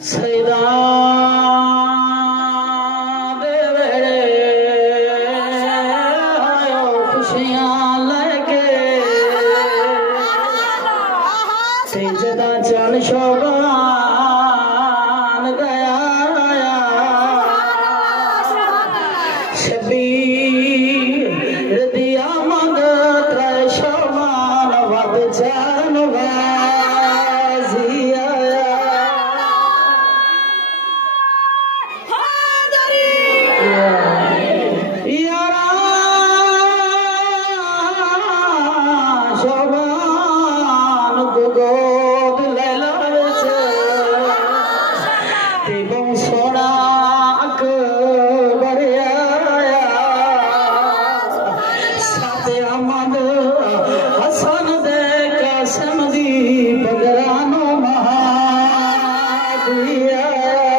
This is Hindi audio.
सैदा दे वेड़े आयो खुशियां लेके सजदा चल शोभान गया शबीर दिया मंग त्रै शोभान वद जान गोद ले सोना अकबर आया साथे अहमद हसन दे कसम दी बगरानो महादी आया